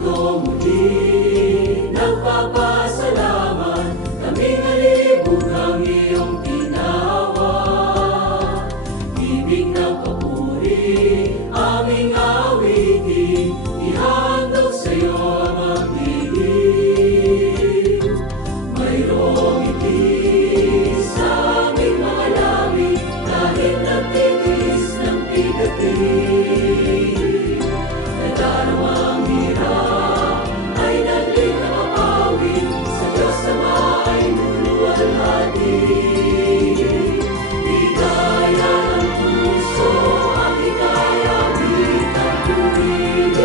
ko muli nagpapasalamat, kaming alibughang iyong ginawa. Ibig ng papuri, aming awitin, ihandog sa'yo ang pag-ibig. Mayroong ibig sa aming mga labi, kahit nagtitiis ng bigatin. Nagdarawang hirap ay nagling na mapawi, sa Diyos Ama ay luluwalhati. Ligaya ng puso ang hikayawi at tuwid.